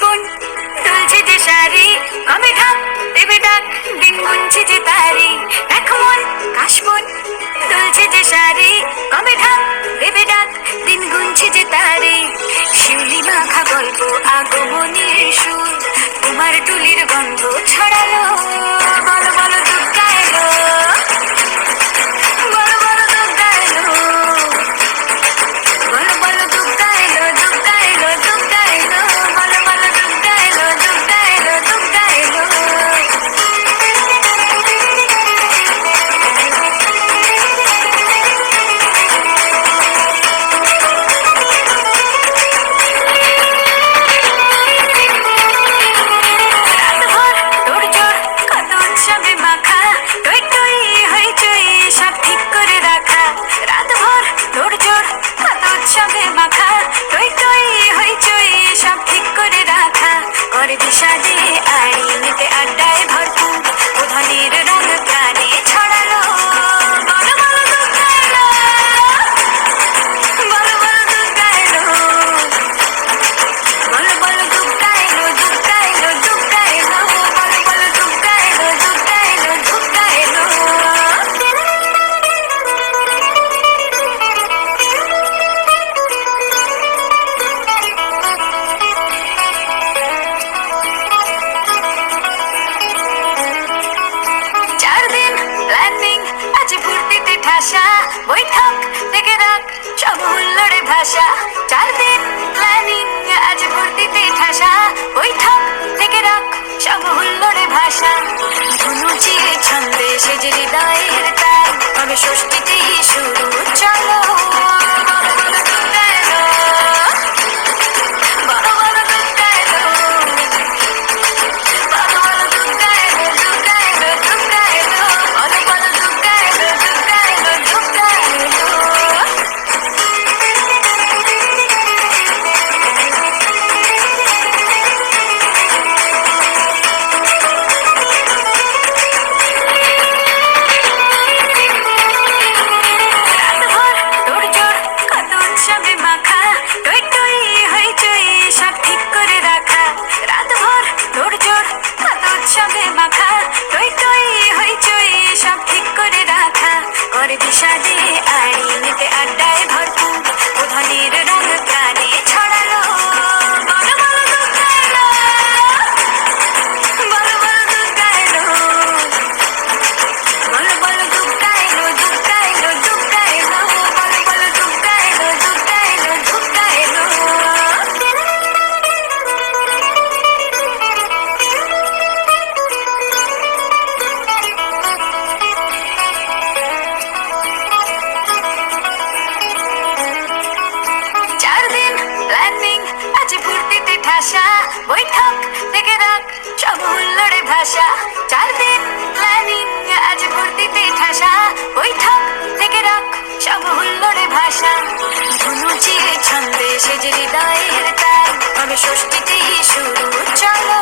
কাশবন দুলছে যে শাড়ি, কবে ঢাক দেবে ডাক, দিন গুনছে যে তারি। দেখো মন কাশবন দুলছে যে শাড়ি, কবে ঢাক দেবে ডাক, দিন গুনছে যে তারি। শিউলি মাখা গল্প আগমনের সুর, তোমার টুলির গন্ধ ছড়ালো। বলো বলো দুর্গা এলো, বলো বলো দুর্গা এলো, বলো বলো দুর্গা এলো, দুর্গা এলো, দুর্গা এলো, বলো বলো দুর্গা এলো, দুর্গা এলো, দুর্গা এলো। রাতভর তোড়জোড়, কত উৎসবে মাখা, টই টই হইচই সব ঠিক করে রাখা। রাতভর তোড়জোড়, কত উৎসবে মাখা, টই টই হইচই সব ঠিক করে রাখা। করে বিষাদে আড়ি নিতে আড্ডায় ভরপুর, উধানের রঙ প্রাণে ছড়ালো। বলো বলো দুর্গা এলো, বলো বলো দুর্গা এলো, বলো বলো দুর্গা এলো, দুর্গা এলো, দুর্গা এলো, বলো বলো দুর্গা এলো, দুর্গা এলো, দুর্গা এলো। চার দিন প্ল্যানিং আজ ফুর্তিতে ঠাসা, বৈঠক থেকে রাখ সব হুল্লোড়ে ভাষা। চার দিন প্ল্যানিং আজ ফুর্তিতে ঠাসা, বৈঠক থেকে রাখ সব হুল্লোড়ে ভাষা। ধনু চিরে ছন্দে সেজে হৃদয়ের তাই, তবে ষষ্ঠীতেই শুরু চলো। বলো বলো দুর্গা এলো, বলো বলো দুর্গা এলো, বলো বলো দুর্গা এলো, দুর্গা এলো, দুর্গা এলো, বলো বলো দুর্গা এলো, দুর্গা এলো, দুর্গা এলো। রাতভর তোড়জোড়, কত উৎসবে মাখা, টই টই হইচই সব ঠিক করে রাখা। রাতভর তোড়জোড়, কত উৎসবে মাখা, টই টই হইচই সব ঠিক করে রাখা। করে বিষাদে আড়ি নিতে আড্ডায় ভরপুর, উধানের রঙ প্রাণে ছড়ালো। বলো বলো দুর্গা এলো, বলো বলো দুর্গা এলো, বলো বলো দুর্গা এলো, দুর্গা এলো, দুর্গা এলো, বলো বলো দুর্গা এলো, দুর্গা এলো, দুর্গা এলো। চার দিন প্ল্যানিং আজ ফুর্তিতে ঠাসা, বৈঠক থেকে রাখ সব হুল্লোড়ে ভাষা। চার দিন প্ল্যানিং আজ ফুর্তিতে ঠাসা, বৈঠক থেকে রাখ সব হুল্লোড়ে ভাষা। ধনু চিরে ছন্দে সেজে হৃদয়ের তাই, তবে ষষ্ঠীতেই শুরু চলো।